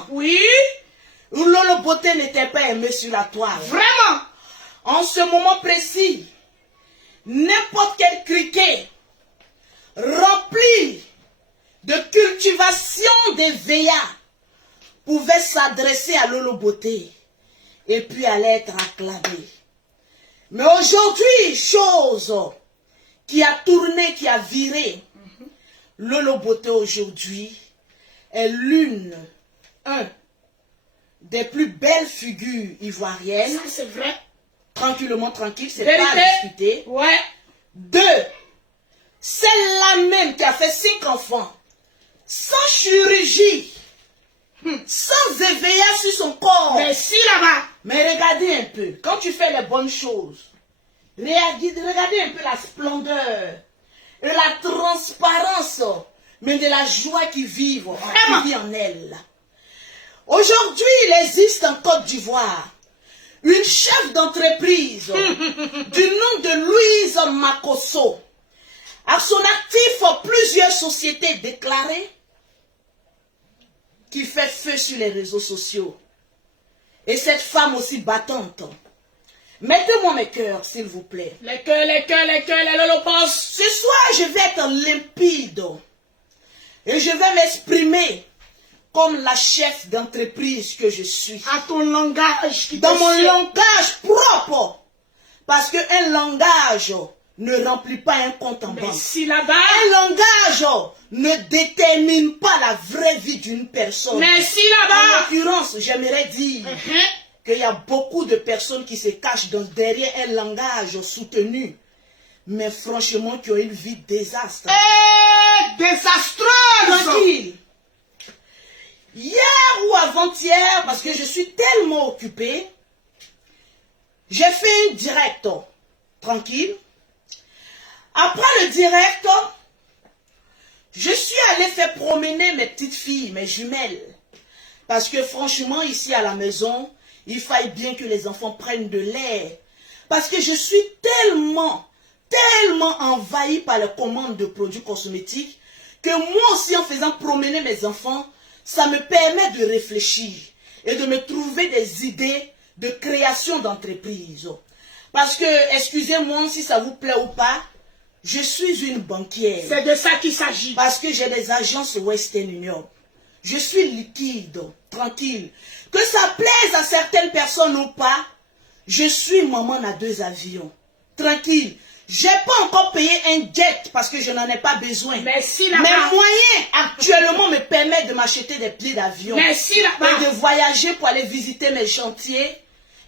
temps. Oui. Où Lolo Beauté n'était pas aimé sur la toile. Vraiment. En ce moment précis, n'importe quel criquet rempli de cultivation des veillas pouvait s'adresser à Lolo Beauté et puis allait être acclamé. Mais aujourd'hui, chose qui a tourné, qui a viré, Lolo Beauté aujourd'hui est un des plus belles figures ivoiriennes. Ça, c'est vrai. Tranquillement, tranquille, c'est Vérité. pas à discuter. Ouais. 2, celle-là même qui a fait 5 enfants, sans chirurgie, sans éveiller sur son corps. Mais si là-bas. Mais regardez un peu, quand tu fais les bonnes choses, regardez un peu la splendeur et la transparence, mais de la joie qui vit en elle. Aujourd'hui, il existe en Côte d'Ivoire une chef d'entreprise du nom de Louise Makosso. À son actif, plusieurs sociétés déclarées qui fait feu sur les réseaux sociaux. Et cette femme aussi battante. Mettez-moi mes cœurs, s'il vous plaît. Les cœurs, les lolopos. Ce soir, je vais être limpide. Et je vais m'exprimer comme la chef d'entreprise que je suis. À ton langage. Dans mon langage propre. Parce qu'un langage ne remplit pas un compte en banque. Si là-bas. Un langage ne détermine pas la vraie vie d'une personne. Mais si En là-bas. l'occurrence, j'aimerais dire qu'il y a beaucoup de personnes qui se cachent derrière un langage soutenu. Mais franchement, qui ont une vie désastre. Désastreuse. Tranquille. Hier ou avant-hier, parce que je suis tellement occupé, j'ai fait un direct. Tranquille. Après le direct, je suis allé faire promener mes petites filles, mes jumelles. Parce que franchement, ici à la maison, il faille bien que les enfants prennent de l'air. Parce que je suis tellement envahi par les commandes de produits cosmétiques que moi aussi, en faisant promener mes enfants, ça me permet de réfléchir et de me trouver des idées de création d'entreprise. Parce que, excusez-moi si ça vous plaît ou pas, je suis une banquière. C'est de ça qu'il s'agit. Parce que j'ai des agences Western Union. Je suis liquide, tranquille. Que ça plaise à certaines personnes ou pas, je suis maman à 2 avions. Tranquille. J'ai pas encore payé un jet parce que je n'en ai pas besoin. Mais si Mes là-bas. moyens actuellement me permettent de m'acheter des billets d'avion. Mais si là-bas. Et de voyager pour aller visiter mes chantiers.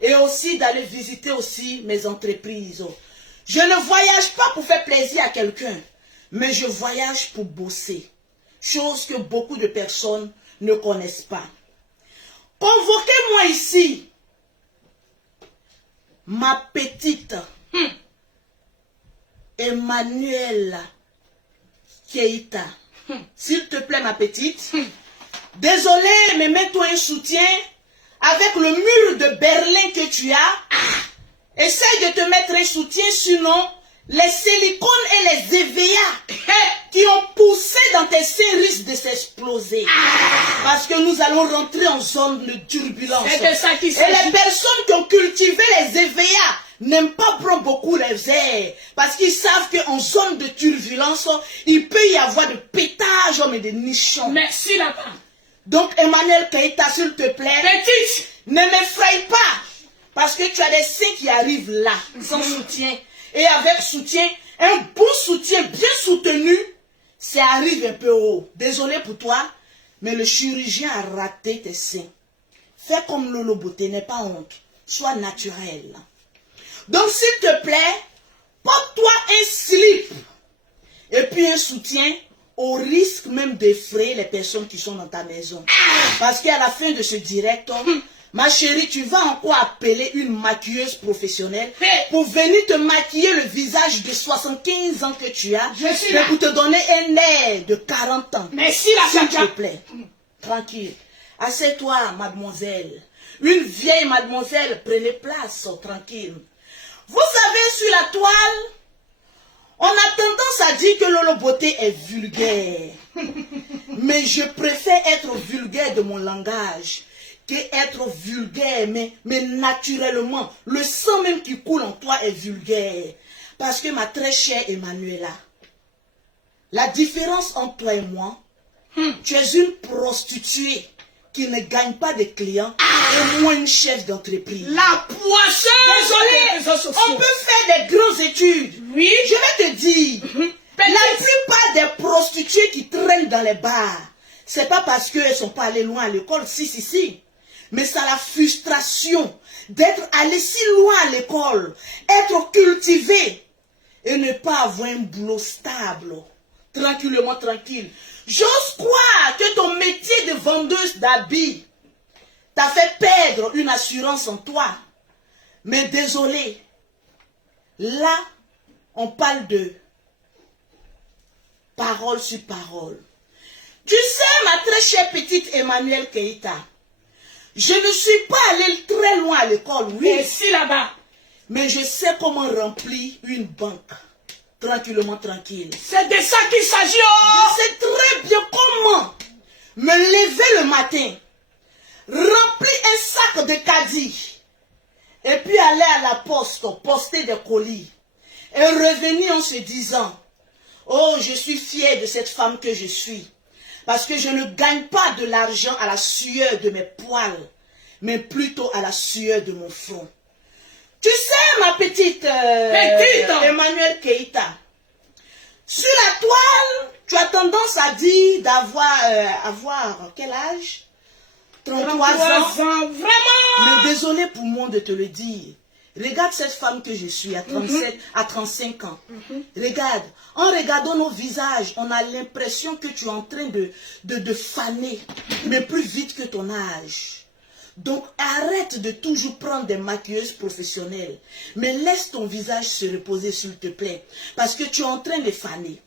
Et aussi d'aller visiter aussi mes entreprises. Je ne voyage pas pour faire plaisir à quelqu'un. Mais je voyage pour bosser. Chose que beaucoup de personnes ne connaissent pas. Convoquez-moi ici. Ma petite. Emmanuel Keita. S'il te plaît, ma petite. Désolé, mais mets-toi un soutien avec le mur de Berlin que tu as. Essaye de te mettre un soutien, sinon les silicones et les EVA qui ont poussé dans tes seins risquent de s'exploser. Parce que nous allons rentrer en zone de turbulence. C'est de ça qu'il Et s'agit. les personnes qui ont cultivé les EVA n'aiment pas prendre beaucoup les airs. Parce qu'ils savent qu'en zone de turbulence, il peut y avoir de pétages, mais des nichons. Mais si là-bas. Donc Emmanuel Keita, s'il te plaît, Petite. ne m'effraie pas. Parce que tu as des seins qui arrivent là, sans soutien. Et avec soutien, un bon soutien bien soutenu, ça arrive un peu haut. Désolé pour toi, mais le chirurgien a raté tes seins. Fais comme Lolo Beauté, n'aie pas honte. Sois naturel. Donc s'il te plaît, porte-toi un slip. Et puis un soutien, au risque même d'effrayer les personnes qui sont dans ta maison. Parce qu'à la fin de ce direct, ma chérie, tu vas encore appeler une maquilleuse professionnelle pour venir te maquiller le visage de 75 ans que tu as. Je suis mais là. pour te donner un air de 40 ans. Mais si là, S'il te plaît. Tranquille. Assieds-toi, mademoiselle. Une vieille mademoiselle, prenez place, tranquille. Vous savez, sur la toile, On a tendance à dire que Lolo Beauté est vulgaire. Mais je préfère être vulgaire de mon langage que être vulgaire, mais naturellement. Le sang même qui coule en toi est vulgaire. Parce que ma très chère Emmanuela, la différence entre toi et moi, tu es une prostituée qui ne gagne pas de clients et moi une chef d'entreprise. La poisseuse des réseaux sociaux. On peut faire des grandes études. Oui. Je vais te dire, la plupart des prostituées qui traînent dans les bars, c'est pas parce qu'elles ne sont pas allées loin à l'école, si. Mais c'est la frustration d'être allé si loin à l'école, être cultivé et ne pas avoir un boulot stable, tranquille. J'ose croire que ton métier de vendeuse d'habits t'a fait perdre une assurance en toi. Mais désolé, là, on parle de parole sur parole. Tu sais, ma très chère petite Emmanuelle Keïta, je ne suis pas allée très loin à l'école, oui. Et si là-bas. Mais je sais comment remplir une banque. Tranquille. C'est de ça qu'il s'agit. Je sais très bien comment me lever le matin, remplir un sac de caddie, et puis aller à la poste, poster des colis, et revenir en se disant, oh, je suis fière de cette femme que je suis, parce que je ne gagne pas de l'argent à la sueur de mes poils, mais plutôt à la sueur de mon front. Tu sais, ma petite Emmanuelle Keïta, sur la toile, tu as tendance à dire avoir quel âge? 33 ans. Vraiment. Mais désolé pour moi de te le dire. Regarde cette femme que je suis à 37, à 35 ans. Regarde, en regardant nos visages, on a l'impression que tu es en train de faner, mais plus vite que ton âge. Donc arrête de toujours prendre des maquilleuses professionnelles, mais laisse ton visage se reposer s'il te plaît, parce que tu es en train de faner.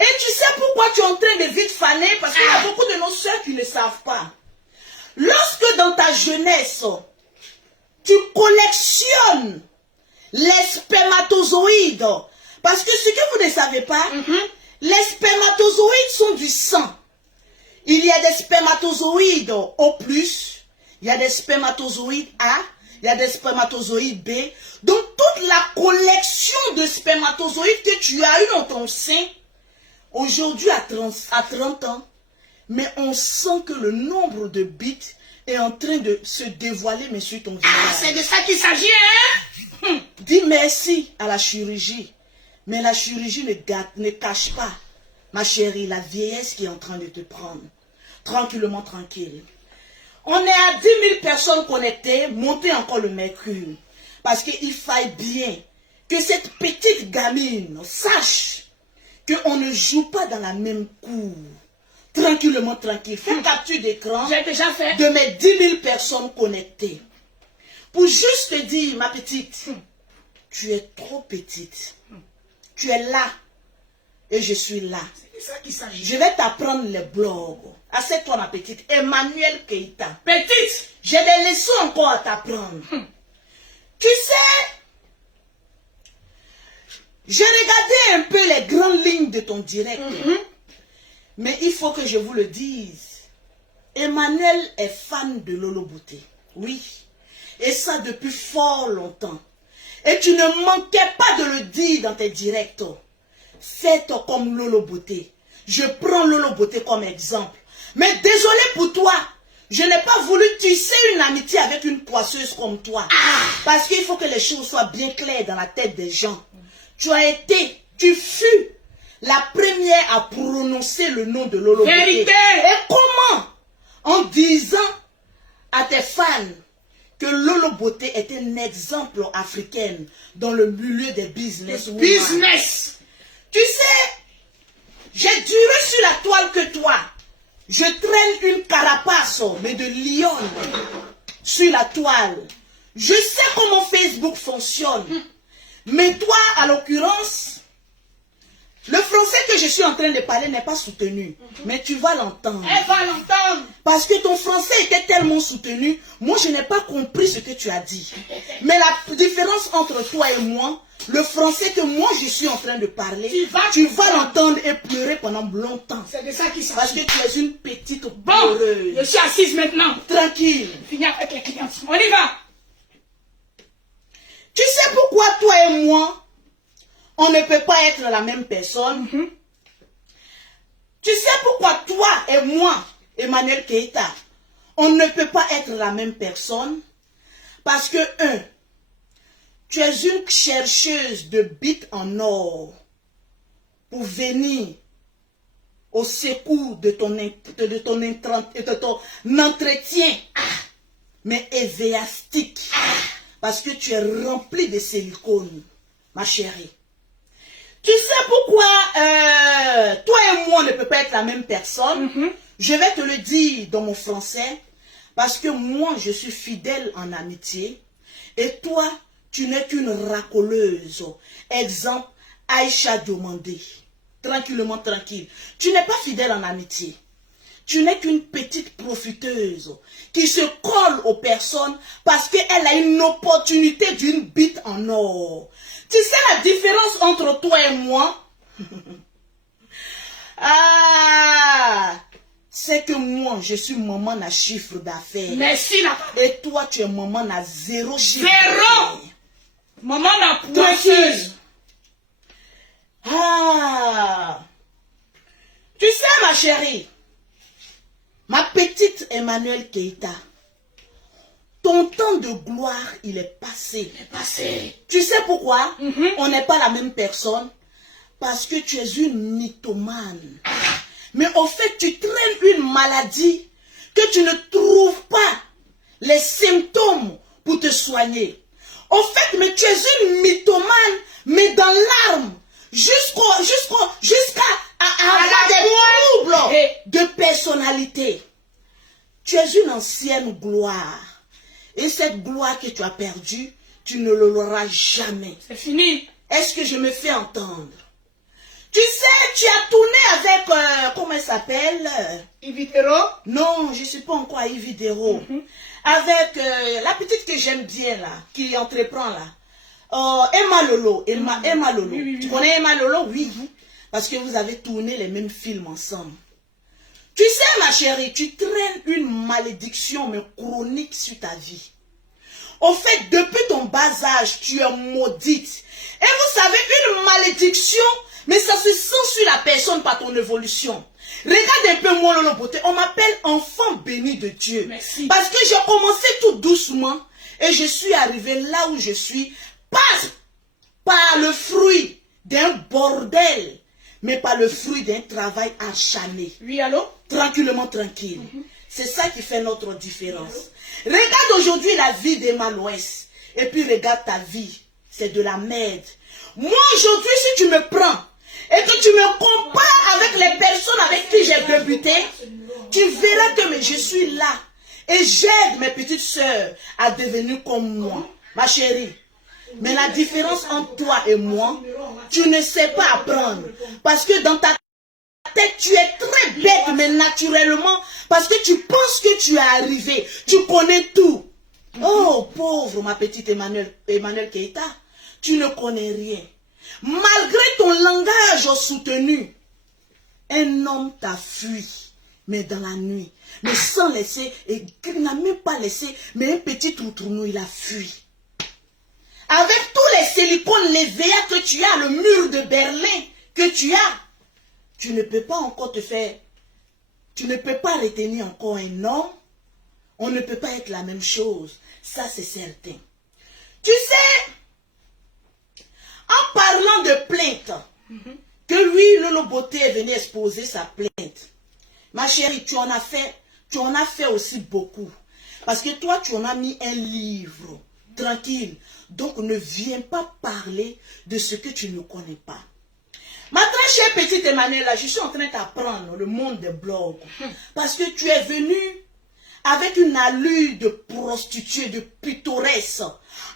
Et tu sais pourquoi tu es en train de vite faner? Parce qu'il y a beaucoup de nos soeurs qui ne savent pas. Lorsque dans ta jeunesse, tu collectionnes les spermatozoïdes, parce que ce que vous ne savez pas, les spermatozoïdes sont du sang. Il y a des spermatozoïdes O+, il y a des spermatozoïdes A, il y a des spermatozoïdes B. Donc toute la collection de spermatozoïdes que tu as eu dans ton sein, aujourd'hui à 30 ans, mais on sent que le nombre de bits est en train de se dévoiler, mais sur ton visage. C'est de ça qu'il s'agit, hein? Dis merci à la chirurgie. Mais la chirurgie ne cache pas, ma chérie, la vieillesse qui est en train de te prendre. Tranquille. On est à 10 000 personnes connectées, montez encore le mercure. Parce qu'il faille bien que cette petite gamine sache qu'on ne joue pas dans la même cour. Tranquille. Fais capture d'écran. J'ai déjà fait. De mes 10 000 personnes connectées. Pour juste te dire, ma petite, tu es trop petite. Tu es là. Et je suis là. C'est de ça qu'il s'agit. Je vais t'apprendre les blogs. Assieds-toi, ma petite. Emmanuelle Keïta. Petite. J'ai des leçons encore à t'apprendre. Tu sais, j'ai regardé un peu les grandes lignes de ton direct. Mais il faut que je vous le dise. Emmanuel est fan de Lolo Beauté. Oui. Et ça depuis fort longtemps. Et tu ne manquais pas de le dire dans tes directs. Faites comme Lolo Beauté. Je prends Lolo Beauté comme exemple. Mais désolé pour toi. Je n'ai pas voulu tisser une amitié avec une poisseuse comme toi. Parce qu'il faut que les choses soient bien claires dans la tête des gens. Tu fus la première à prononcer le nom de Lolo Beauté. Vérité. Et comment? En disant à tes fans que Lolo Beauté est un exemple africain dans le milieu des business. Business. Tu sais, j'ai duré sur la toile que toi. Je traîne une carapace, mais de lion sur la toile. Je sais comment Facebook fonctionne. Mais toi, à l'occurrence, le français que je suis en train de parler n'est pas soutenu. Mais tu vas l'entendre. Elle va l'entendre. Parce que ton français était tellement soutenu, moi je n'ai pas compris ce que tu as dit. Mais la différence entre toi et moi, le français que moi je suis en train de parler, Tu tu vas vas l'entendre et pleurer pendant longtemps. C'est de ça qu'il Parce que s'agit. tu es une petite Bon, pleureuse. je suis assise maintenant. Tranquille. Finis avec les clients. On y va. Tu sais pourquoi toi et moi, on ne peut pas être la même personne? Tu sais pourquoi toi et moi, Emmanuel Keita, on ne peut pas être la même personne? Parce que, tu es une chercheuse de bites en or pour venir au secours de ton entretien, mais évéastique, parce que tu es rempli de silicone, ma chérie. Tu sais pourquoi toi et moi on ne peut pas être la même personne? Je vais te le dire dans mon français, parce que moi je suis fidèle en amitié, et toi tu n'es qu'une racoleuse. Exemple, Aïcha Diomandé. Tranquillement, tranquille. Tu n'es pas fidèle en amitié. Tu n'es qu'une petite profiteuse qui se colle aux personnes parce qu'elle a une opportunité d'une bite en or. Tu sais la différence entre toi et moi? C'est que moi, je suis maman à chiffre d'affaires. Merci, la Et toi, tu es maman à zéro chiffre Zéro. d'affaires. Maman la Tranquille. poisseuse. Tu sais, ma chérie, ma petite Emmanuel Keita, ton temps de gloire, il est passé. C'est passé. Tu sais pourquoi? On n'est pas la même personne. Parce que tu es une mythomane. Mais au fait, tu traînes une maladie que tu ne trouves pas les symptômes pour te soigner. Au fait, mais tu es une mythomane, mais dans l'arme, jusqu'à avoir des troubles de personnalité. Tu es une ancienne gloire. Et cette gloire que tu as perdue, tu ne l'auras jamais. C'est fini. Est-ce que je me fais entendre? Tu sais, tu as tourné avec, comment elle s'appelle? Ividero. Non, je ne suis pas encore à Ividero. Avec la petite que j'aime bien là, qui entreprend là. Emma Lolo. Emma Lolo. Oui. Tu connais Emma Lolo? Oui. Parce que vous avez tourné les mêmes films ensemble. Tu sais, ma chérie, tu traînes une malédiction mais chronique sur ta vie. Au fait, depuis ton bas âge, tu es maudite. Et vous savez, une malédiction, mais ça se sent sur la personne par ton évolution. Regarde un peu moi, Lolo Beauté. On m'appelle enfant béni de Dieu. Merci. Parce que j'ai commencé tout doucement et je suis arrivé là où je suis. Pas par le fruit d'un bordel, mais par le fruit d'un travail acharné. Oui, allô? Tranquillement, tranquille. C'est ça qui fait notre différence. Regarde aujourd'hui la vie d'Emma Loès. Et puis regarde ta vie. C'est de la merde. Moi aujourd'hui, si tu me prends et que tu me compares avec les personnes avec qui j'ai débuté, tu verras que je suis là. Et j'aide mes petites sœurs à devenir comme moi. Ma chérie. Mais la différence entre toi et moi, tu ne sais pas apprendre. Parce que dans ta tête, tu es très bête, mais naturellement, parce que tu penses que tu es arrivé, tu connais tout. Oh, pauvre ma petite Emmanuel Keita, tu ne connais rien. Malgré ton langage soutenu, un homme t'a fui, mais dans la nuit, mais sans laisser, et il n'a même pas laissé, mais un petit trou-trou, il a fui. Avec tous les silicones, les VA que tu as, le mur de Berlin que tu as, tu ne peux pas encore te faire, tu ne peux pas retenir encore un homme. On ne peut pas être la même chose. Ça, c'est certain. Tu sais, en parlant de plainte, que lui, Lolo Beauté est venu exposer sa plainte. Ma chérie, tu en as fait aussi beaucoup. Parce que toi, tu en as mis un livre. Tranquille. Donc, ne viens pas parler de ce que tu ne connais pas. Ma très chère petite Emmanuel, je suis en train d'apprendre le monde des blogs. Parce que tu es venu avec une allure de prostituée, de pittoresque,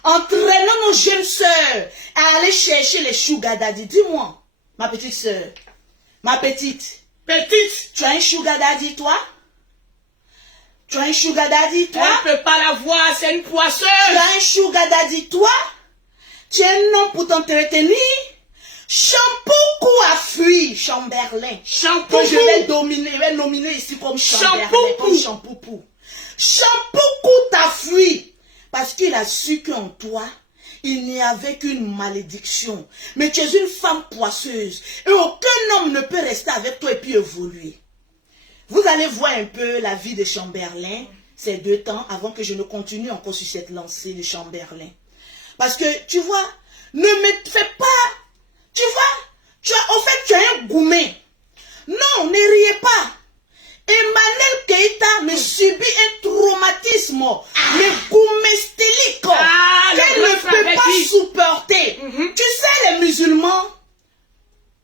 entraînant nos jeunes sœurs à aller chercher les sugar daddy. Dis-moi, ma petite sœur, ma petite. Petite. Tu as un sugar daddy, toi? Tu as un sugar daddy, toi? Elle ne peut pas la voir, c'est une poisseuse. Tu as un sugar daddy, toi? Tu es un homme pour t'entretenir. Shampoo a fui, Chamberlain. Shampoo. Que je vais nominer ici comme Chamberlain, comme Shampoo. Shampoo t'a fui. Parce qu'il a su qu'en toi, il n'y avait qu'une malédiction. Mais tu es une femme poisseuse. Et aucun homme ne peut rester avec toi et puis évoluer. Vous allez voir un peu la vie de Chamberlain ces 2 temps avant que je ne continue encore sur cette lancée de Chamberlain. Parce que, tu vois, ne me fais pas... Tu vois, au fait, tu es un gourmet. Non, ne riez pas. Emmanuel Keïta me subit un traumatisme, mais gourméstellique, qu'elle ne peut pas supporter. Tu sais, les musulmans,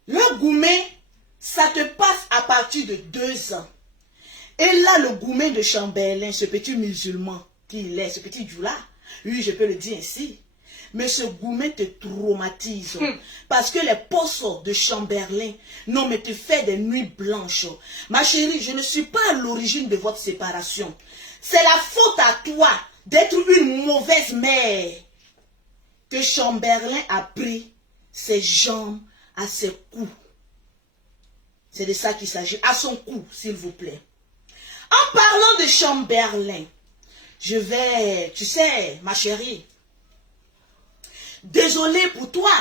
le gourmet, ça te passe à partir de 2 ans. Et là, le gourmet de Chamberlain, ce petit musulman qu'il est, ce petit djoula, oui, je peux le dire ainsi, mais ce gourmet te traumatise. Parce que les postes de Chamberlain, non, mais te fait des nuits blanches. Ma chérie, je ne suis pas à l'origine de votre séparation. C'est la faute à toi d'être une mauvaise mère. Que Chamberlain a pris ses jambes à ses coups. C'est de ça qu'il s'agit. À son cou, s'il vous plaît. En parlant de Chamberlain, je vais, tu sais, ma chérie, désolée pour toi.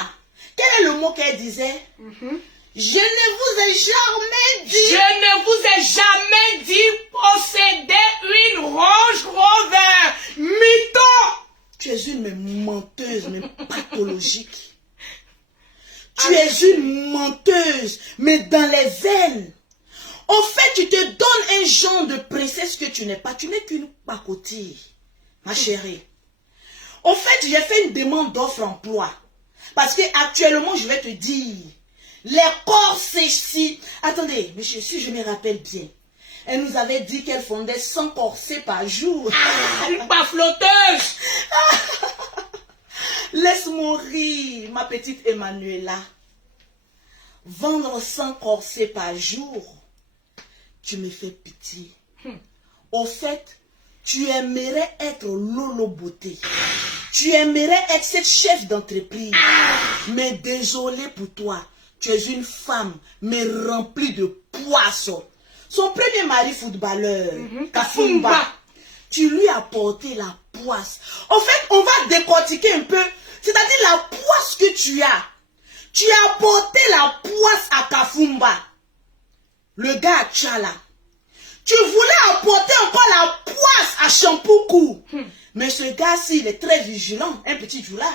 Quel est le mot qu'elle disait? Je ne vous ai jamais dit. Je ne vous ai jamais dit posséder une Range Rover. Mytho. Tu es une menteuse, mais pathologique. Tu es une menteuse, mais dans les veines. Au fait, tu te donnes un genre de princesse que tu n'es pas. Tu n'es qu'une pacotille, ma chérie. Au fait, j'ai fait une demande d'offre emploi. Parce que actuellement, je vais te dire, les corsets ici. Attendez, monsieur, si je me rappelle bien, elle nous avait dit qu'elle fondait 100 corsets par jour. Une baflotteuse. Laisse-moi rire, ma petite Emmanuela. Vendre 100 corsets par jour, tu me fais pitié. Au fait, tu aimerais être Lolo Beauté. Tu aimerais être cette chef d'entreprise. Mais désolé pour toi, tu es une femme, mais remplie de poissons. Son premier mari footballeur, Kafumba, tu lui as porté la poisse. En fait, on va décortiquer un peu. C'est-à-dire la poisse que tu as. Tu as porté la poisse à Kafumba. Le gars à Tchala. Tu voulais apporter encore la poisse à Shampoo. Mais ce gars-ci, il est très vigilant, un petit joula.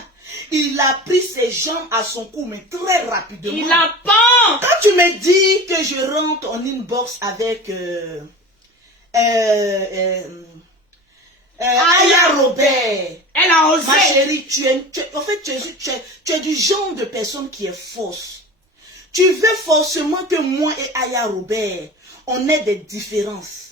Il a pris ses jambes à son cou, mais très rapidement. Il a peur. Quand tu me dis que je rentre en inbox avec Aya Robert, Elle a osé. ma chérie, tu es du genre de personne qui est fausse. Tu veux forcément que moi et Aya Robert, on ait des différences.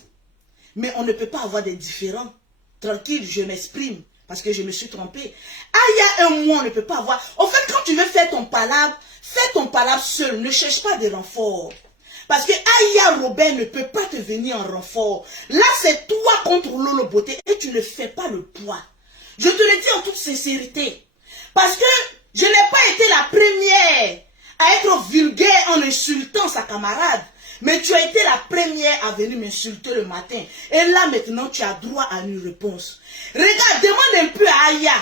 Mais on ne peut pas avoir des différends. Tranquille, je m'exprime. Parce que je me suis trompée. Aya et moi, on ne peut pas avoir. En fait, quand tu veux faire ton palabre, fais ton palabre seul. Ne cherche pas de renfort. Parce que Aya Robert ne peut pas te venir en renfort. Là, c'est toi contre Lolo Beauté. Et tu ne fais pas le poids. Je te le dis en toute sincérité. Parce que je n'ai pas été la première à être vulgaire en insultant sa camarade. Mais tu as été la première à venir m'insulter le matin. Et là, maintenant, tu as droit à une réponse. Regarde, demande un peu à Aya.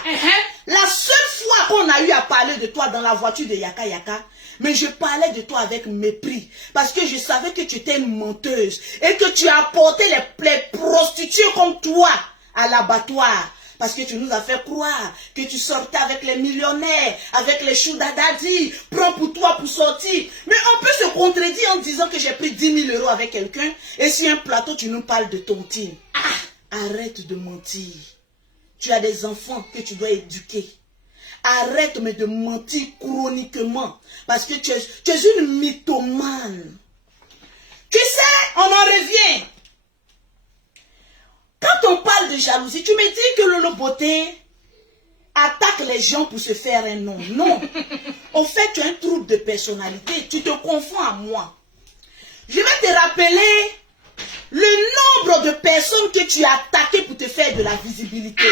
La seule fois qu'on a eu à parler de toi dans la voiture de Yaka Yaka, mais je parlais de toi avec mépris. Parce que je savais que tu étais une menteuse. Et que tu as apporté les prostituées comme toi à l'abattoir. Parce que tu nous as fait croire que tu sortais avec les millionnaires, avec les choudadadi, prends pour toi pour sortir. Mais on peut se contredire en disant que j'ai pris 10 000 € avec quelqu'un et sur un plateau tu nous parles de tontine. Arrête de mentir. Tu as des enfants que tu dois éduquer. Arrête mais de mentir chroniquement parce que tu es une mythomane. Tu sais, on en revient. Quand on parle de jalousie, tu me dis que Lolo Beauté attaque les gens pour se faire un nom. Non. Au fait, tu as un trouble de personnalité. Tu te confonds à moi. Je vais te rappeler le nombre de personnes que tu as attaquées pour te faire de la visibilité.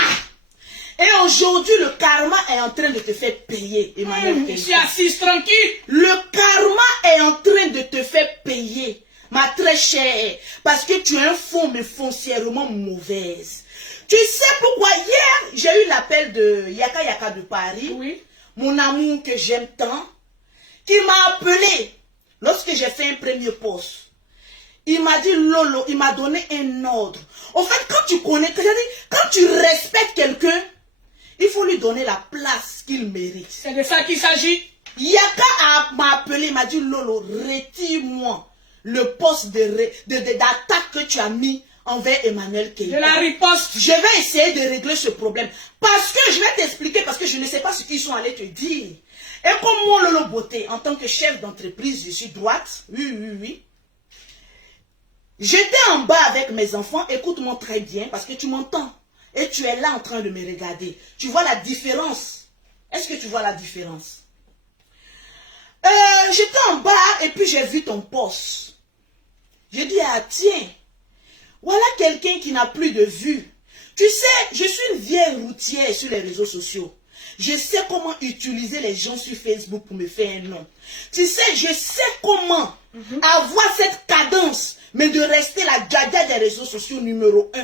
Et aujourd'hui, le karma est en train de te faire payer, Emmanuel. Je suis assise tranquille. Le karma est en train de te faire payer, ma très chère, parce que tu es un fond, mais foncièrement mauvaise. Tu sais pourquoi? Hier, j'ai eu l'appel de Yaka Yaka de Paris, Oui. mon amour que j'aime tant, qui m'a appelé lorsque j'ai fait un premier poste. Il m'a dit, Lolo, il m'a donné un ordre. En fait, quand tu connais, quand tu respectes quelqu'un, il faut lui donner la place qu'il mérite. C'est de ça qu'il s'agit. Yaka m'a appelé, il m'a dit, Lolo, retire-moi le poste d'attaque que tu as mis envers Emmanuel Keïta. De la riposte. Je vais essayer de régler ce problème. Parce que je vais t'expliquer, parce que je ne sais pas ce qu'ils sont allés te dire. Et comme moi, Lolo Beauté, en tant que chef d'entreprise, je suis droite. Oui. J'étais en bas avec mes enfants. Écoute-moi très bien, parce que tu m'entends. Et tu es là en train de me regarder. Tu vois la différence? Est-ce que tu vois la différence? J'étais en bas et puis j'ai vu ton poste. J'ai dit, ah tiens, voilà quelqu'un qui n'a plus de vue. Tu sais, je suis une vieille routière sur les réseaux sociaux. Je sais comment utiliser les gens sur Facebook pour me faire un nom. Tu sais, je sais comment avoir cette cadence, mais de rester la djadja des réseaux sociaux numéro 1.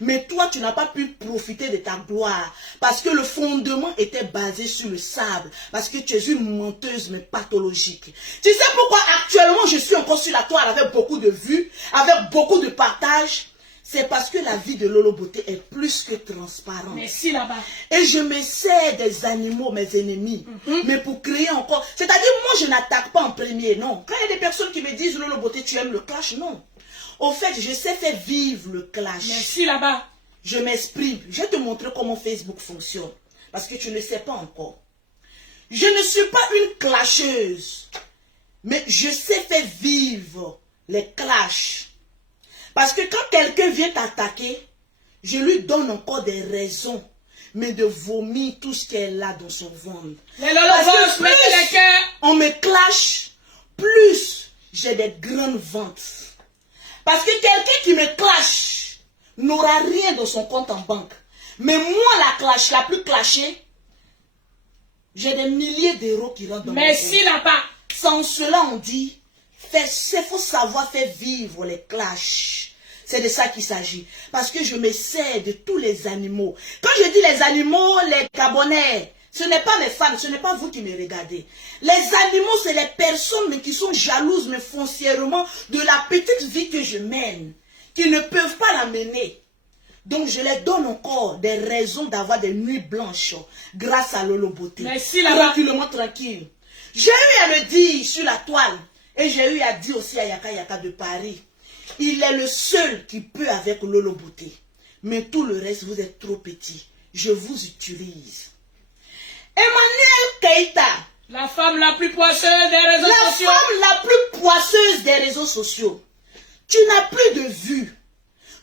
Mais toi, tu n'as pas pu profiter de ta gloire. Parce que le fondement était basé sur le sable. Parce que tu es une menteuse, mais pathologique. Tu sais pourquoi actuellement je suis encore sur la toile avec beaucoup de vues, avec beaucoup de partages? C'est parce que la vie de Lolo Beauté est plus que transparente. Merci là-bas. Et je me sers des animaux, mes ennemis. Mais pour créer encore... C'est-à-dire, moi, je n'attaque pas en premier, non. Quand il y a des personnes qui me disent, Lolo Beauté, tu aimes le clash, non. Au fait, je sais faire vivre le clash. Merci là-bas. Je m'exprime. Je vais te montrer comment Facebook fonctionne. Parce que tu ne sais pas encore. Je ne suis pas une clasheuse. Mais je sais faire vivre les clashs. Parce que quand quelqu'un vient t'attaquer, je lui donne encore des raisons. Mais de vomir tout ce qu'elle a dans son ventre. Les Lolo Plus on me clash, plus j'ai des grandes ventes. Parce que quelqu'un qui me clash n'aura rien dans son compte en banque. Mais moi, la plus clashée, j'ai des milliers d'euros qui rentrent dans mon compte. Merci là-bas. Sans cela, on dit, il faut savoir faire vivre les clashs. C'est de ça qu'il s'agit. Parce que je me sers de tous les animaux. Quand je dis les animaux, les Gabonais, ce n'est pas mes fans, ce n'est pas vous qui me regardez. Les animaux, c'est les personnes mais qui sont jalouses, mais foncièrement, de la petite vie que je mène, qui ne peuvent pas la mener. Donc, je leur donne encore des raisons d'avoir des nuits blanches grâce à Lolo Beauté. Merci là-bas. Tranquillement, tranquille. J'ai eu à le dire sur la toile. Et j'ai eu à dire aussi à Yaka Yaka de Paris. Il est le seul qui peut avec Lolo Beauté. Mais tout le reste, vous êtes trop petit. Je vous utilise. Emmanuel Keïta. La femme la plus poisseuse des réseaux sociaux. La femme la plus poisseuse des réseaux sociaux. Tu n'as plus de vue.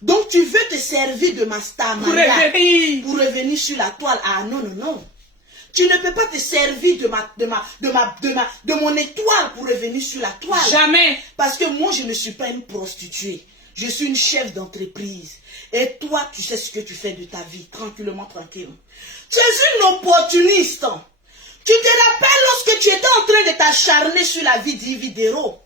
Donc tu veux te servir de ma star pour revenir sur la toile. Ah non, non, non. Tu ne peux pas te servir de mon étoile pour revenir sur la toile. Jamais. Parce que moi, je ne suis pas une prostituée. Je suis une chef d'entreprise. Et toi, tu sais ce que tu fais de ta vie. Tranquillement, tranquille. Tu es une opportuniste. Tu te rappelles lorsque tu étais en train de t'acharner sur la vie d'Ividero.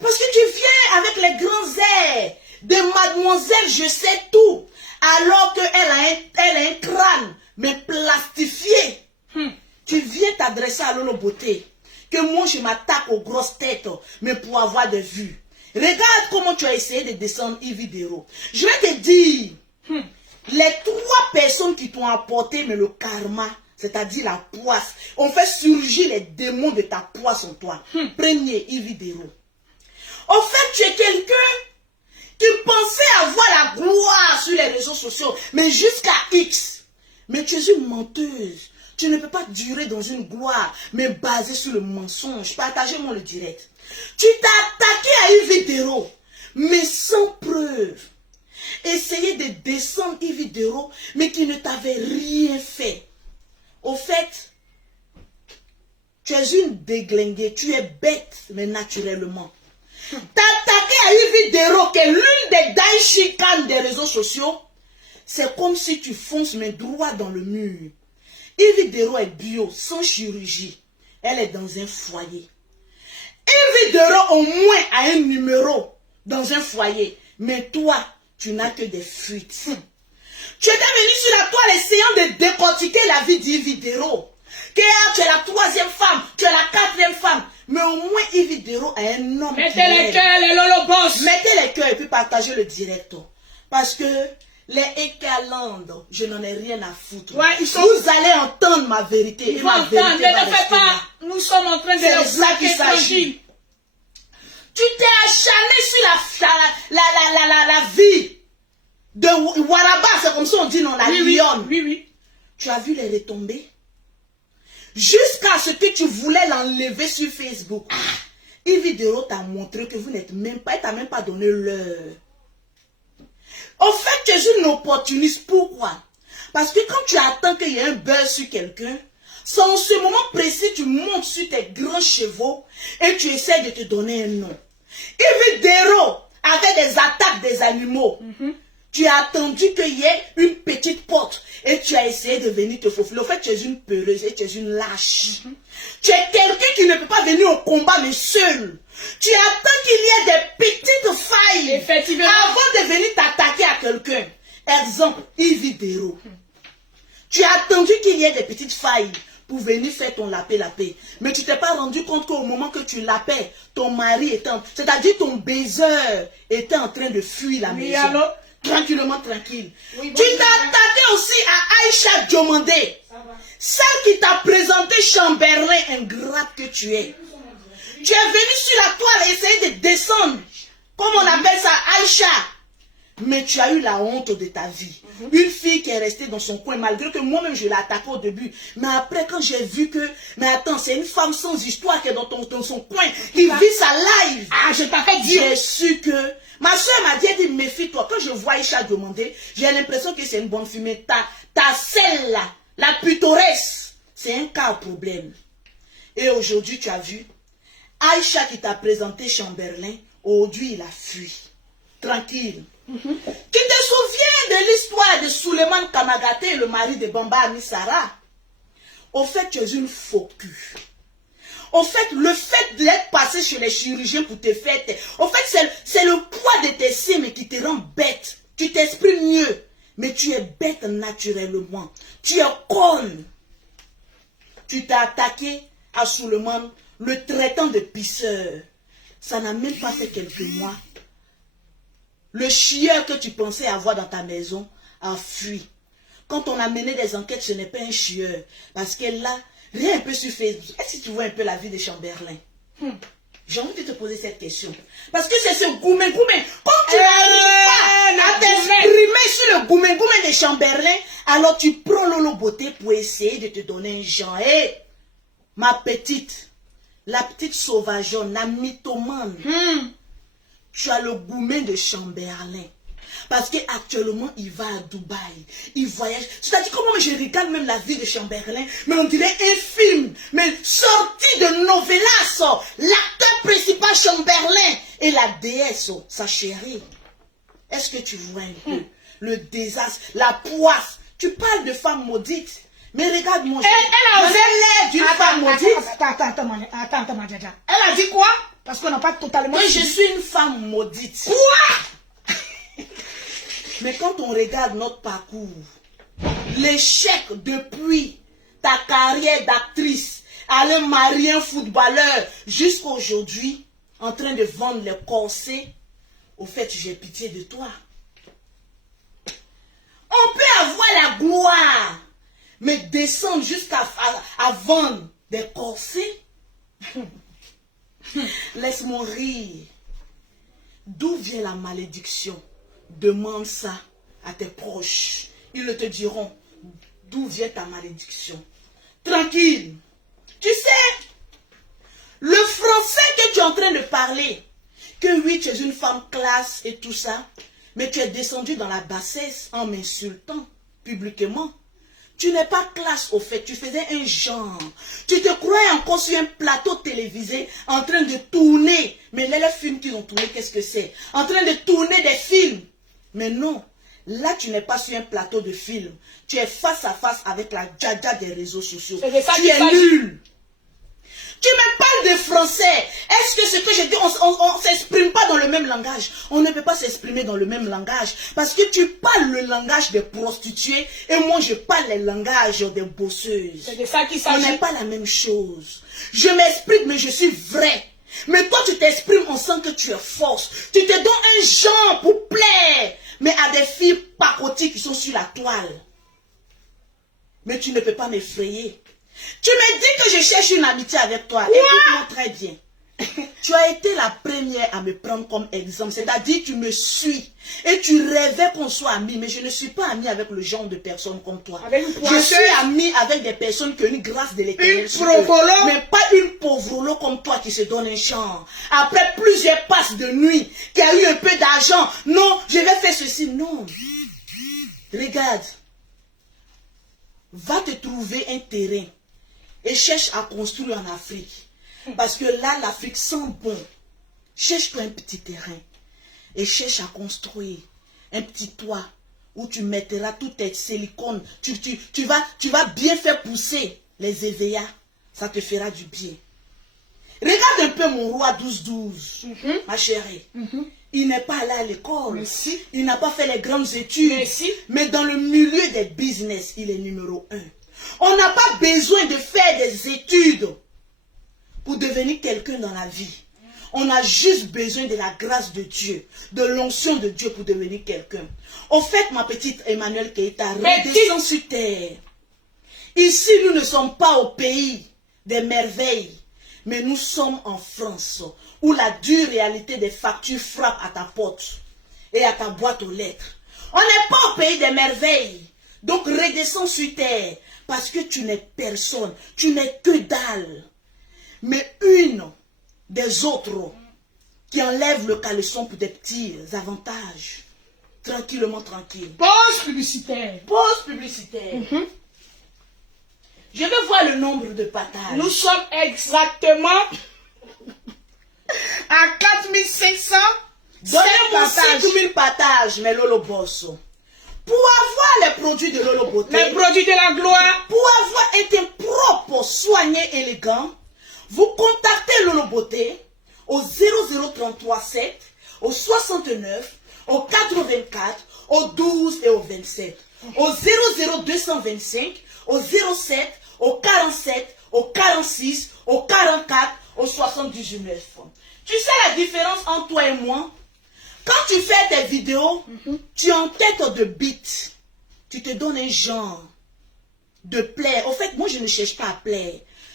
Parce que tu viens avec les grands airs de mademoiselle, je sais tout. Alors qu'elle a un crâne, mais plastifié. Tu viens t'adresser à Lolo Beauté. Que moi, je m'attaque aux grosses têtes, mais pour avoir de vues. Regarde comment tu as essayé de descendre Ividero. Je vais te dire, les 3 personnes qui t'ont apporté, mais le karma, c'est-à-dire la poisse, ont fait surgir les démons de ta poisse en toi. Premier, Ividero. En fait, tu es quelqu'un qui pensait avoir la gloire sur les réseaux sociaux, mais jusqu'à X. Mais tu es une menteuse. Tu ne peux pas durer dans une gloire, mais basée sur le mensonge. Partagez-moi le direct. Tu t'as attaqué à Ividero, mais sans preuve. Essayez de descendre Ividero, mais qui ne t'avait rien fait. Au fait, tu es une déglinguée, tu es bête, mais naturellement. T'as attaqué à Ividero, qui est l'une des daïchicanes des réseaux sociaux. c'est comme si tu fonces mais droit dans le mur. Yves Dero est bio, sans chirurgie. Elle est dans un foyer. Yves Dero au moins a un numéro dans un foyer. Mais toi, tu n'as que des fuites. Tu étais venu sur la toile essayant de décortiquer la vie d'Yves Dero. Tu es la troisième femme, tu es la quatrième femme. Mais au moins Yves Dero a un homme. Mettez les cœurs, les lolobos. Mettez les cœurs et puis partagez le direct. Parce que les Ekaland, je n'en ai rien à foutre. Ouais, Vous allez entendre ma vérité. Ils vont entendre, ne fais pas. Nous sommes en train de c'est les ça qu'il bloquer s'agit. tranquille. Tu t'es acharné sur la vie de Waraba, c'est comme ça on dit, non, la lionne. Oui. Tu as vu les retombées? Jusqu'à ce que tu voulais l'enlever sur Facebook. Yves Dero t'a montré que vous n'êtes même pas, il t'a même pas donné l'heure. Au fait, tu es une opportuniste. Pourquoi? Parce que quand tu attends qu'il y ait un buzz sur quelqu'un, c'est en ce moment précis tu montes sur tes grands chevaux et tu essaies de te donner un nom. Yves Dero avait des attaques des animaux. Tu as attendu qu'il y ait une petite porte et tu as essayé de venir te faufiler. Au fait, tu es une peureuse et tu es une lâche. Tu es quelqu'un qui ne peut pas venir au combat mais seul. Tu attends qu'il y ait des petites failles Effectivement. avant de venir t'attaquer à quelqu'un. Exemple, Yves Dero. Tu as attendu qu'il y ait des petites failles pour venir faire ton lapé. Mais tu t'es pas rendu compte qu'au moment que tu lapais, ton mari était, c'est-à-dire ton baiser était en train de fuir la maison. Alors? Tranquillement, tranquille. Oui, Tu t'es attaqué aussi à Aïcha Diomandé. Celle qui t'a présenté Chamberlain, ingrate que tu es. Tu es venu sur la toile et essayé de descendre. Comme on appelle ça, Aïcha. Mais tu as eu la honte de ta vie. Une fille qui est restée dans son coin, malgré que moi-même je l'ai attaquée au début. Mais après, quand j'ai vu que, mais attends, c'est une femme sans histoire qui est dans son coin, qui vit sa life. Ah, je t'avais dit. J'ai su que, ma soeur m'a dit, elle dit, méfie-toi. Quand je vois Aïcha demander, j'ai l'impression que c'est une bonne fille. Mais ta celle-là, la pittoresque, c'est un cas au problème. Et aujourd'hui, tu as vu, Aïcha qui t'a présenté Chamberlain, aujourd'hui il a fui. Tranquille. Tu te souviens de l'histoire de Suleiman Kamagaté, le mari de Bamba Anissara? Au fait, tu es une faux cul. Au fait, le fait d'être passé chez les chirurgiens pour te faire... Au fait, c'est le poids de tes seins qui te rend bête. Tu t'exprimes mieux. Mais tu es bête naturellement. Tu es conne. Tu t'es attaqué à Suleiman, le traitant de pisseur. Ça n'a même pas fait quelques mois. Le chieur que tu pensais avoir dans ta maison a fui. Quand on a mené des enquêtes, ce n'est pas un chieur. Parce que là, rien un peu sur Facebook. Est-ce que tu vois un peu la vie de Chamberlain? J'ai envie de te poser cette question. Parce que c'est ce goumé. Quand tu n'arrives pas à t'exprimer sur le goumé de Chamberlain, alors tu prends Lolo Beauté pour essayer de te donner un genre. Hé, ma petite, la petite sauvageonne, la mythomane. Tu as le gourmet de Chamberlain. Parce qu'actuellement, il va à Dubaï. Il voyage. C'est-à-dire, comment je regarde même la vie de Chamberlain, mais on dirait un film. Mais sorti de novelas. L'acteur principal Chamberlain et la déesse, sa chérie. Est-ce que tu vois un peu le désastre, la poisse? Tu parles de femme maudite. Mais regarde-moi. Elle a osé l'air d'une femme maudite. Attends, Madjaja. Elle a dit quoi? Parce qu'on n'a pas totalement... Que je suis une femme maudite. Quoi? Mais quand on regarde notre parcours, l'échec depuis ta carrière d'actrice, aller marier un footballeur, jusqu'à aujourd'hui, en train de vendre les corsets, au fait, j'ai pitié de toi. On peut avoir la gloire, mais descendre jusqu'à vendre des corsets. Laisse-moi rire. D'où vient la malédiction? Demande ça à tes proches. Ils te diront d'où vient ta malédiction. Tranquille. Tu sais, le français que tu es en train de parler, que oui, tu es une femme classe et tout ça, mais tu es descendu dans la bassesse en m'insultant publiquement. Tu n'es pas classe au fait, tu faisais un genre. Tu te croyais encore sur un plateau télévisé en train de tourner. Mais les films qu'ils ont tourné, qu'est-ce que c'est? En train de tourner des films. Mais non, Là, tu n'es pas sur un plateau de film. Tu es face à face avec la djadja des réseaux sociaux. C'est de ça Tu es nul. Tu me parles de français. Est-ce que ce que je dis, on ne s'exprime pas dans le même langage? On ne peut pas s'exprimer dans le même langage. Parce que tu parles le langage des prostituées et moi, je parle le langage des bosseuses. C'est de ça qu'il On s'agit. n'est pas la même chose. Je m'exprime, mais je suis vrai. Mais toi, tu t'exprimes, on sent que tu es force. Tu te donnes un genre pour plaire. Mais à des filles pacotiques qui sont sur la toile. Mais tu ne peux pas m'effrayer. Tu me dis que je cherche une amitié avec toi. Écoute-moi très bien. Tu as été la première à me prendre comme exemple. C'est-à-dire tu me suis. Et tu rêvais qu'on soit amis. Mais je ne suis pas amie avec le genre de personnes comme toi. Je suis amie avec des personnes qui ont une grâce de l'éternel. Mais pas une pauvre comme toi qui se donne un champ. Après plusieurs passes de nuit, qui a eu un peu d'argent. Non, je vais faire ceci. Non. Regarde. Va te trouver un terrain. Et cherche à construire en Afrique. Parce que là, l'Afrique sent bon. Cherche-toi un petit terrain. Et cherche à construire un petit toit où tu mettras tout tes silicones. Tu vas bien faire pousser les EVA. Ça te fera du bien. Regarde un peu mon roi 12-12, ma chérie. Il n'est pas allé à l'école. Il n'a pas fait les grandes études. Mais dans le milieu des business, il est numéro 1. On n'a pas besoin de faire des études pour devenir quelqu'un dans la vie. On a juste besoin de la grâce de Dieu, de l'onction de Dieu pour devenir quelqu'un. Au fait, ma petite Emmanuel Keita, redescends sur terre. Ici, nous ne sommes pas au pays des merveilles, mais nous sommes en France, où la dure réalité des factures frappe à ta porte et à ta boîte aux lettres. On n'est pas au pays des merveilles. Donc redescends sur terre, parce que tu n'es personne, tu n'es que dalle. Mais une des autres qui enlève le caleçon pour des petits avantages. Tranquillement, tranquille. Pause publicitaire. Pause publicitaire. Je veux voir le nombre de partages. Nous sommes exactement à 4500. Donnez-moi 5000 partages, mais Lolo Bosso. Pour avoir les produits de Lolo Beauté, les produits de la gloire, pour avoir été propre, soigné, élégant, vous contactez Lolo Beauté au 00337, au 69, au 84, au 12 et au 27, au 00225, au 07, au 47, au 46, au 44, au 79. Tu sais la différence entre toi et moi? Quand tu fais tes vidéos, tu es en tête de beat. Tu te donnes un genre de plaire. En fait, moi, je ne cherche pas à plaire.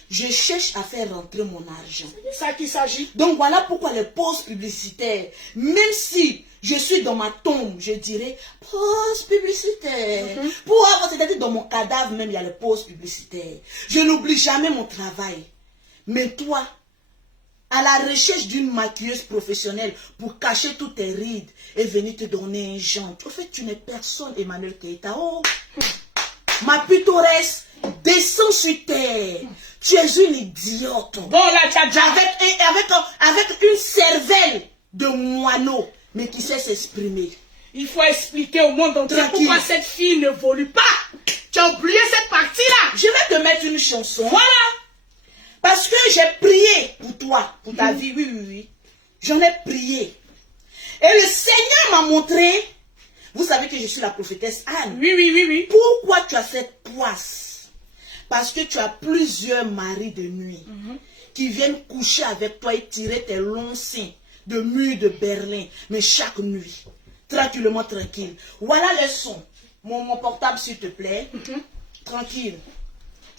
Je cherche à faire rentrer mon argent. C'est de ça qu'il s'agit. Donc, voilà pourquoi les pauses publicitaires, même si je suis dans ma tombe, je dirais pause publicitaire. Pour avoir, c'est-à-dire dans mon cadavre même, il y a les pauses publicitaires. Je n'oublie jamais mon travail. Mais toi, à la recherche d'une maquilleuse professionnelle pour cacher toutes tes rides et venir te donner un genre. En fait, tu n'es personne, Emmanuel Keita. Oh, ma pittoresse, descends sur terre. Tu es une idiote. Bon, là, tcha, avec une cervelle de moineau, mais qui sait s'exprimer. Il faut expliquer au monde entier pourquoi cette fille ne évolue pas. Tu as oublié cette partie-là. Je vais te mettre une chanson. Voilà. Parce que j'ai prié pour toi, pour ta vie, oui. J'en ai prié. Et le Seigneur m'a montré, vous savez que je suis la prophétesse Anne. Oui. Pourquoi tu as cette poisse? Parce que tu as plusieurs maris de nuit qui viennent coucher avec toi et tirer tes longs seins de mur de Berlin, mais chaque nuit. Tranquillement, tranquille. Voilà le son. Mon portable, s'il te plaît. Tranquille.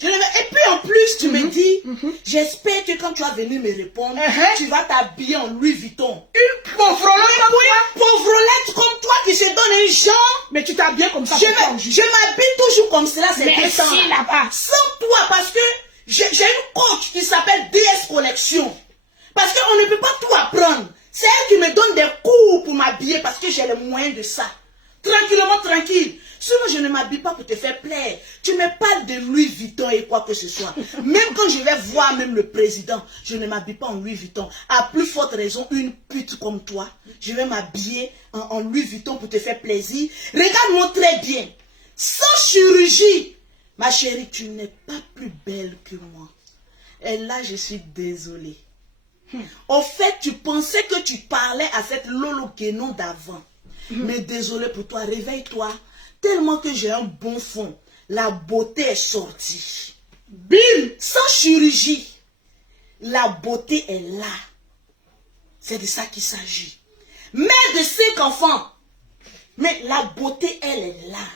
Et puis en plus, tu me dis, j'espère que quand tu vas venir me répondre, tu vas t'habiller en Louis Vuitton. Une pauvrelette comme toi. Une pauvrelette comme toi qui se donne un genre. Mais tu t'habilles comme ça. Je m'habille toujours comme cela, c'est merci là-bas. Sans toi, parce que j'ai une coach qui s'appelle DS Collection. Parce qu'on ne peut pas tout apprendre. C'est elle qui me donne des cours pour m'habiller parce que j'ai les moyens de ça. Tranquillement, tranquille. Sinon, je ne m'habille pas pour te faire plaisir. Tu me parles de Louis Vuitton et quoi que ce soit. Même quand je vais voir même le président, je ne m'habille pas en Louis Vuitton. À plus forte raison, une pute comme toi, je vais m'habiller en Louis Vuitton pour te faire plaisir. Regarde-moi très bien. Sans chirurgie. Ma chérie, tu n'es pas plus belle que moi. Et là, je suis désolée. Au fait, tu pensais que tu parlais à cette Lolo Guénon d'avant. Mais désolé pour toi, réveille-toi. Tellement que j'ai un bon fond. La beauté est sortie. Bim! Sans chirurgie. La beauté est là. C'est de ça qu'il s'agit. Mère de 5 enfants. Mais la beauté, elle est là.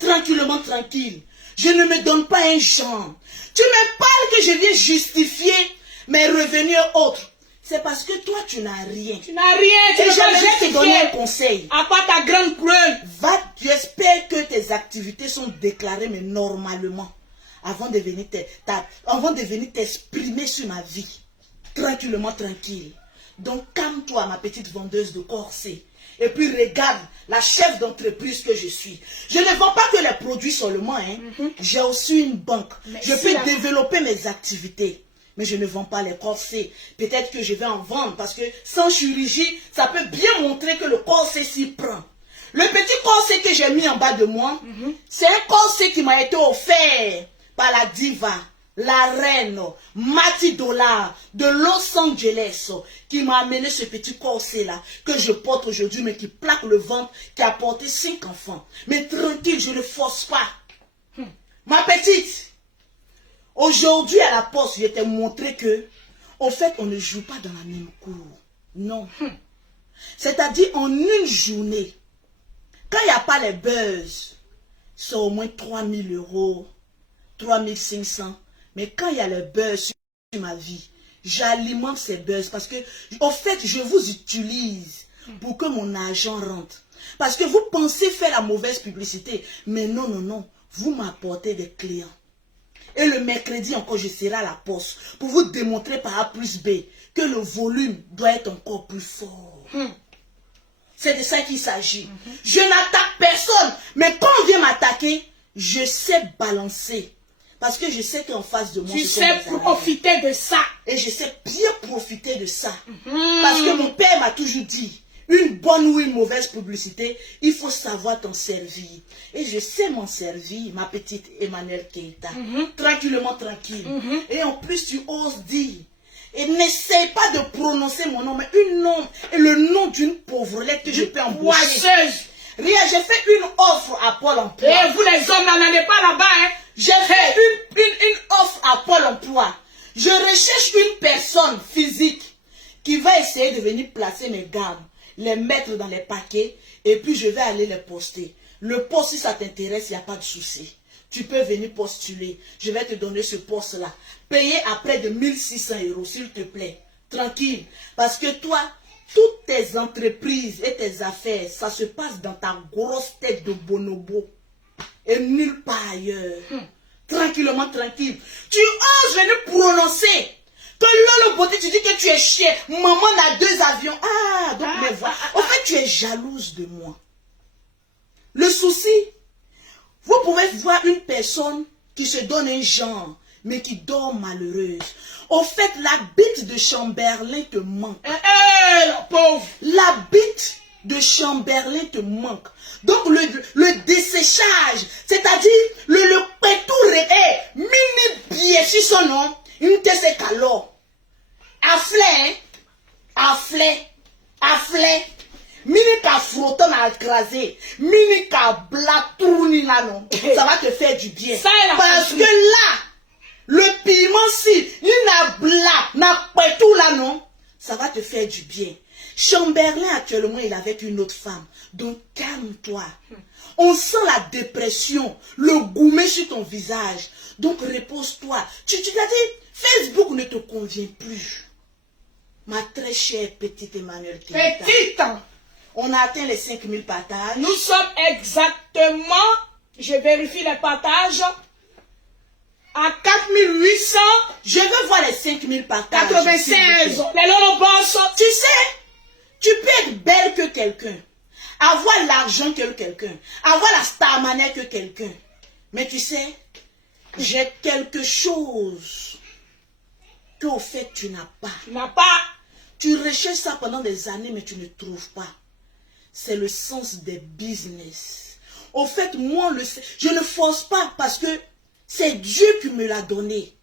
Tranquillement, tranquille. Je ne me donne pas un genre. Tu me parles que je viens justifier mes revenus autres. C'est parce que toi, tu n'as rien. Tu n'as rien. Et j'aimerais te donner un conseil. À part ta grande creux. Tu espères que tes activités sont déclarées, mais normalement, avant de venir t'exprimer sur ma vie. Tranquillement, tranquille. Donc, calme-toi, ma petite vendeuse de corsets. Et puis, regarde la chef d'entreprise que je suis. Je ne vends pas que les produits seulement. J'ai aussi une banque. Je peux développer mes activités. Mais je ne vends pas les corsets. Peut-être que je vais en vendre parce que sans chirurgie, ça peut bien montrer que le corset s'y prend. Le petit corset que j'ai mis en bas de moi, c'est un corset qui m'a été offert par la diva, la reine Mati Dollar de Los Angeles, qui m'a amené ce petit corset-là que je porte aujourd'hui, mais qui plaque le ventre, qui a porté 5 enfants. Mais tranquille, je ne force pas. Ma petite, aujourd'hui, à la poste, je t'ai montré que, au fait, on ne joue pas dans la même cour. Non. C'est-à-dire, en une journée, quand il n'y a pas les buzz, c'est au moins 3 000 €, 3 500. Mais quand il y a les buzz sur ma vie, j'alimente ces buzz parce que, au fait, je vous utilise pour que mon argent rentre. Parce que vous pensez faire la mauvaise publicité. Mais non, non, non. Vous m'apportez des clients. Et le mercredi encore, je serai à la poste pour vous démontrer par A plus B que le volume doit être encore plus fort. C'est de ça qu'il s'agit. Je n'attaque personne. Mais quand on vient m'attaquer, je sais balancer. Parce que je sais qu'en face de moi, tu sais profiter de ça. Et je sais bien profiter de ça. Parce que mon père m'a toujours dit, une bonne ou une mauvaise publicité, il faut savoir t'en servir. Et je sais m'en servir, ma petite Emmanuel Keita. Tranquillement, tranquille. Et en plus, tu oses dire. Et n'essaye pas de prononcer mon nom, mais le nom d'une pauvrelette que je peux embaucher. Rien, j'ai fait une offre à Pôle emploi. Et vous les hommes, n'allez pas là-bas, hein. J'ai fait une offre à Pôle emploi. Je recherche une personne physique qui va essayer de venir placer mes gammes, les mettre dans les paquets, et puis je vais aller les poster. Le poste, si ça t'intéresse, il n'y a pas de souci. Tu peux venir postuler. Je vais te donner ce poste-là. Payé à près de 1 600 €, s'il te plaît. Tranquille. Parce que toi, toutes tes entreprises et tes affaires, ça se passe dans ta grosse tête de bonobo. Et nulle part ailleurs. Tranquillement, tranquille. Tu oses venir prononcer que Lolo Beauté, tu dis que tu es chien. Maman a 2 avions. Ah, donc mais voilà. En fait, tu es jalouse de moi. Le souci, vous pouvez voir une personne qui se donne un genre, mais qui dort malheureuse. Au fait, la bite de Chamberlain te manque. La pauvre. La bite de Chamberlain te manque. Donc, le desséchage, c'est-à-dire le pétouré, mini billet sur son nom, une tête calor. Afflé. Mini ka frotton à écraser, mini ka blatourni là non. Ça va te faire du bien. Parce que là, le piment si, il n'a pas tout là non. Ça va te faire du bien. Chamberlain actuellement il est avec une autre femme. Donc calme-toi. On sent la dépression, le gourmet sur ton visage. Donc repose-toi. Tu t'as dit, Facebook ne te convient plus. Ma très chère petite Emmanuel Keita. Petite. On a atteint les 5000 partages. Nous sommes exactement, je vérifie les partages, à 4800. Je veux voir les 5000 partages. 96. Les Lolo Boss. Tu sais, tu peux être belle que quelqu'un. avoir l'argent que quelqu'un, avoir la starmania que quelqu'un. Mais tu sais, j'ai quelque chose que au fait tu n'as pas. Tu n'as pas. Tu recherches ça pendant des années, mais tu ne trouves pas. C'est le sens des business. Au fait, moi, je ne force pas parce que c'est Dieu qui me l'a donné.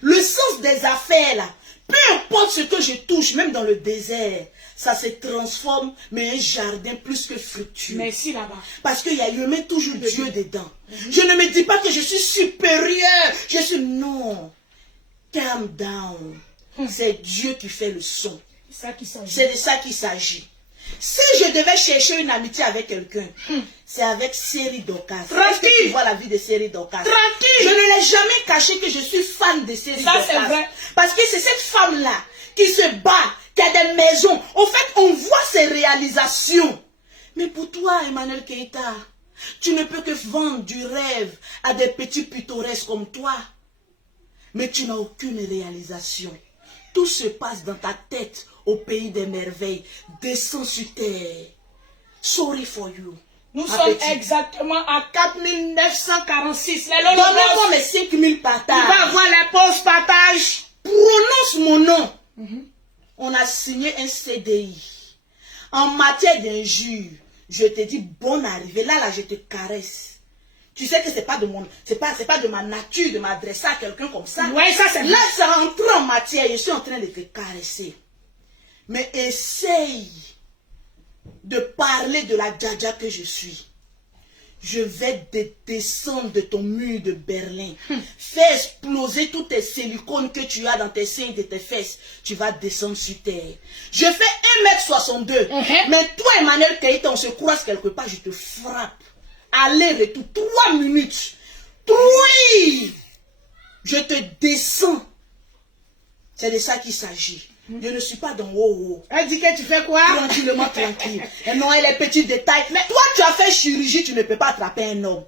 Le sens des affaires, là, peu importe ce que je touche, même dans le désert, ça se transforme, mais un jardin plus que fructueux. Merci là-bas. Parce qu'il y a toujours Dieu dedans. Je ne me dis pas que je suis supérieur. Je suis... Non. Calm down. C'est Dieu qui fait le son. C'est de ça qu'il s'agit. Si je devais chercher une amitié avec quelqu'un, c'est avec Série Dorcas. Tranquille. Tu vois la vie de Série Dorcas. Tranquille. Je ne l'ai jamais caché que je suis fan de Série Dorcas. Ça, c'est vrai. Parce que c'est cette femme-là qui se bat, qui a des maisons. Au fait, on voit ses réalisations. Mais pour toi, Emmanuel Keita, tu ne peux que vendre du rêve à des petits pittoresques comme toi. Mais tu n'as aucune réalisation. Tout se passe dans ta tête au pays des merveilles. Descends sur terre. Sorry for you. Nous sommes exactement à 4946. Donnez-moi mes 5000 partages. Tu vas avoir les pauses partage. Prononce mon nom. On a signé un CDI. En matière d'injure, je te dis bonne arrivée. Là, je te caresse. Tu sais que c'est pas de ma nature de m'adresser à quelqu'un comme ça. Ouais, ça c'est... Là, ça rentre en matière. Je suis en train de te caresser. Mais essaye de parler de la djadja que je suis. Je vais descendre de ton mur de Berlin. Fais exploser tous tes silicones que tu as dans tes seins et de tes fesses. Tu vas descendre sur terre. Je fais 1m62. Mais toi, Emmanuel Keita, on se croise quelque part, je te frappe. Aller-retour, 3 minutes. Oui! Je te descends. C'est de ça qu'il s'agit. Je ne suis pas dans wow. Elle dit que tu fais quoi? Tranquillement, tranquille. Et non, elle est petits détails. Mais toi, tu as fait chirurgie, tu ne peux pas attraper un homme.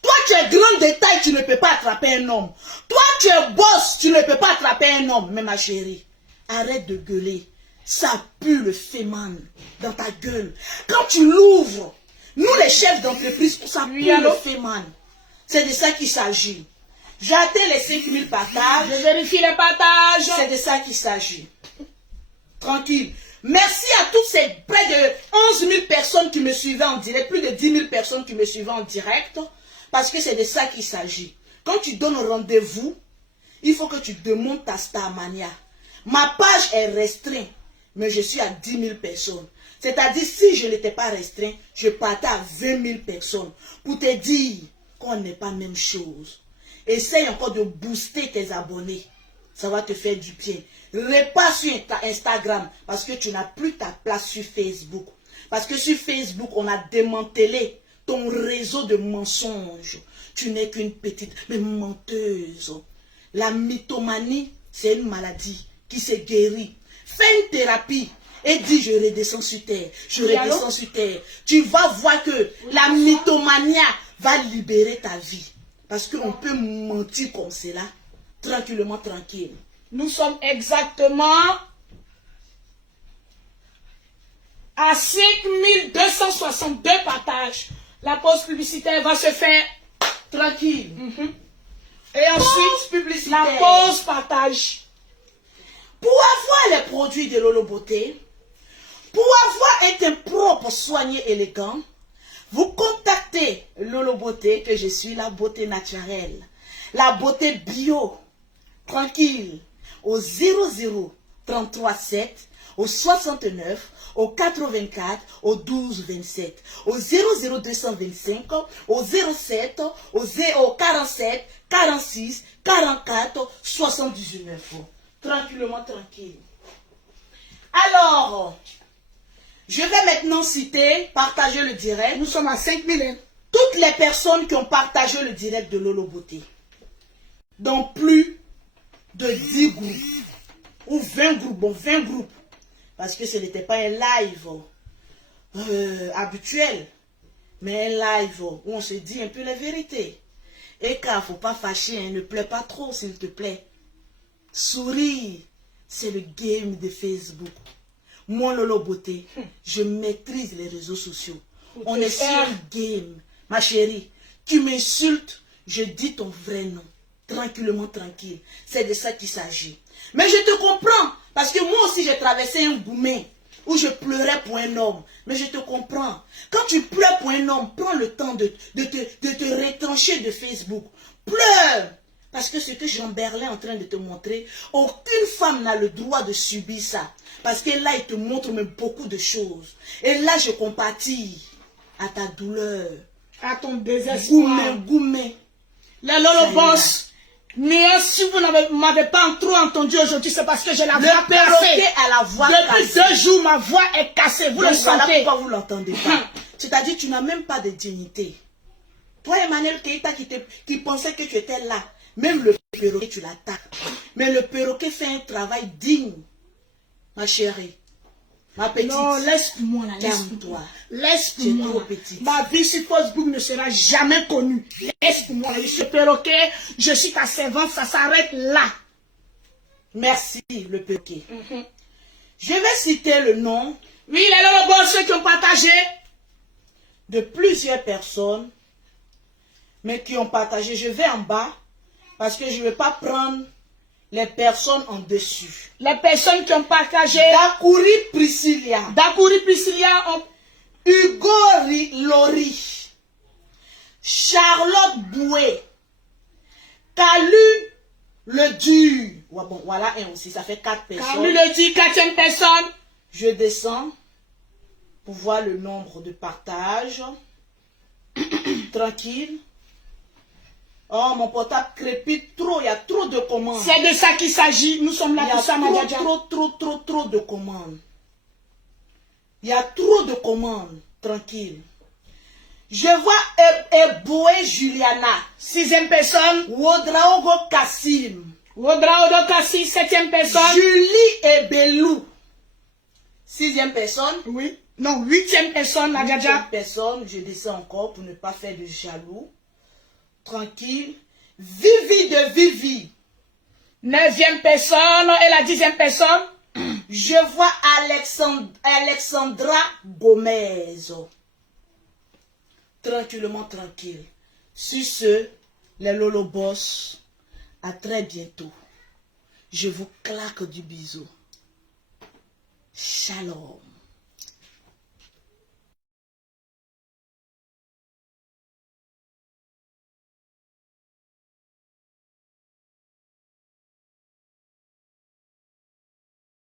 Toi, tu es grand détail, tu ne peux pas attraper un homme. Toi, tu es boss, tu ne peux pas attraper un homme. Mais ma chérie, arrête de gueuler. Ça pue le féman dans ta gueule. Quand tu l'ouvres, nous les chefs d'entreprise, ça pue le féman. C'est de ça qu'il s'agit. J'ai atteint les 5000 partages. Je vérifie les partages. C'est de ça qu'il s'agit. Tranquille. Merci à toutes ces près de 11 000 personnes qui me suivaient en direct, plus de 10 000 personnes qui me suivaient en direct, parce que c'est de ça qu'il s'agit. Quand tu donnes rendez-vous, il faut que tu demandes ta starmania. Ma page est restreinte, mais je suis à 10 000 personnes. C'est-à-dire, si je n'étais pas restreint, je partais à 20 000 personnes pour te dire qu'on n'est pas même chose. Essaye encore de booster tes abonnés. Ça va te faire du bien. Repars sur Instagram parce que tu n'as plus ta place sur Facebook. Parce que sur Facebook, on a démantelé ton réseau de mensonges. Tu n'es qu'une petite, mais menteuse. La mythomanie, c'est une maladie qui se guérit. Fais une thérapie et dis je redescends sur terre. Je redescends sur terre. Tu vas voir que la mythomania va libérer ta vie. Parce qu'on peut mentir comme cela, tranquillement, tranquille. Nous sommes exactement à 5262 partages. La pause publicitaire va se faire tranquille. Et ensuite, publicitaire. La pause partage. Pour avoir les produits de Lolo Beauté, pour avoir un teint propre, soigné, élégant, vous contactez Lolo Beauté, que je suis la beauté naturelle, la beauté bio, tranquille, au 00 33 7, au 69, au 84, au 12 27, au 00 225, au 07, au 47, 46, 44, 79. Tranquillement, tranquille. Alors, je vais maintenant citer, partager le direct. Nous sommes à 5000. Toutes les personnes qui ont partagé le direct de Lolo Beauté. Dans plus de 10 groupes. Ou 20 groupes. Bon, 20 groupes. Parce que ce n'était pas un live habituel. Mais un live où on se dit un peu la vérité. Et car il ne faut pas fâcher, hein, ne pleure pas trop s'il te plaît. Souris, c'est le game de Facebook. Moi, Lolo Beauté, je maîtrise les réseaux sociaux. On est sur game. Ma chérie, tu m'insultes, je dis ton vrai nom. Tranquillement, tranquille. C'est de ça qu'il s'agit. Mais je te comprends. Parce que moi aussi, j'ai traversé un gourmet où je pleurais pour un homme. Mais je te comprends. Quand tu pleures pour un homme, prends le temps de te retrancher de Facebook. Pleure. Parce que ce que Jean Berlin est en train de te montrer, aucune femme n'a le droit de subir ça. Parce que là, il te montre même beaucoup de choses. Et là, je compatis à ta douleur. À ton désespoir. Goumé. Les Lolo Boss. Mais si vous ne m'avez pas trop entendu aujourd'hui, c'est parce que j'ai la voix cassée. À la voix depuis cassée. 2 jours, ma voix est cassée. Vous le Voilà sentez. pourquoi vous ne l'entendez pas. C'est-à-dire tu n'as même pas de dignité. Toi, Emmanuel Keïta, qui pensait que tu étais là, même le perroquet, tu l'attaques. Mais le perroquet fait un travail digne, ma chérie. Ma petite. Non, laisse-moi là, Calme-toi. Laisse-moi. C'est trop petite. Ma vie sur Facebook ne sera jamais connue. Laisse-moi là, je suis perroquet, je suis ta servante, ça s'arrête là. Merci, le perroquet. Je vais citer le nom. Oui, les Lolo Boss, ceux qui ont partagé. De plusieurs personnes, mais qui ont partagé. Je vais en bas, parce que je ne vais pas prendre les personnes en dessus. Les personnes qui ont partagé. Dakouri Priscilla. Dakouri Priscilla ont... Hugo Lori. Charlotte Boué. Calu le dur. Ouais, bon, voilà un aussi, ça fait 4 personnes. Calu le dur, 4e personne. Je descends pour voir le nombre de partages. Tranquille. Oh, mon portable crépite trop, il y a trop de commandes. C'est de ça qu'il s'agit. Nous sommes là pour ça, Il y a trop de commandes. Il y a trop de commandes. Tranquille. Je vois Eboé Juliana. 6e personne. Wodraogo Kassim. Wodraogo Kassim, 7e personne. Julie Ebelou. 6e personne. Oui. Non, 8e personne, la Djadja. 8e personne, je descends encore pour ne pas faire de jaloux. Tranquille. Vivi de Vivi. 9e personne et la 10e personne. Je vois Alexandra Gomez. Tranquillement, tranquille. Sur ce, les Lolo Boss, à très bientôt. Je vous claque du bisou. Shalom.